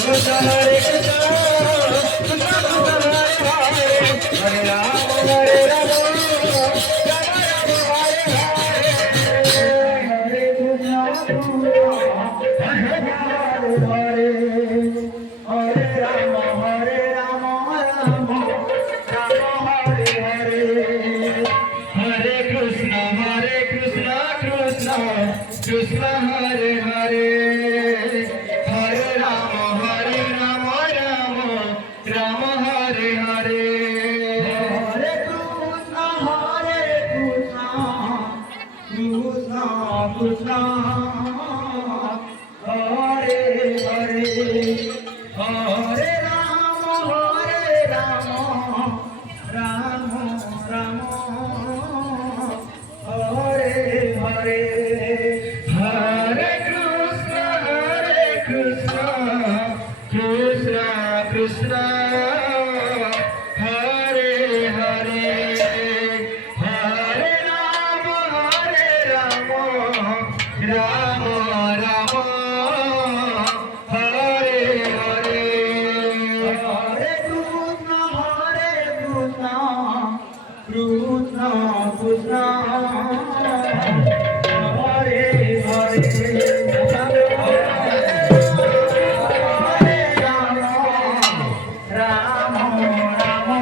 Krishna Hare Hare Hare Rama Hare Rama Rama Rama Hare Hare Hare Krishna Krishna Krishna Hare Hare Hare Rama Rama Rama Hare Hare Hare Krishna Krishna Krishna Hare Hare Hare Rama Rama Rama Hare Hare Hare Krishna Krishna Krishna Hare Hare Rama Rama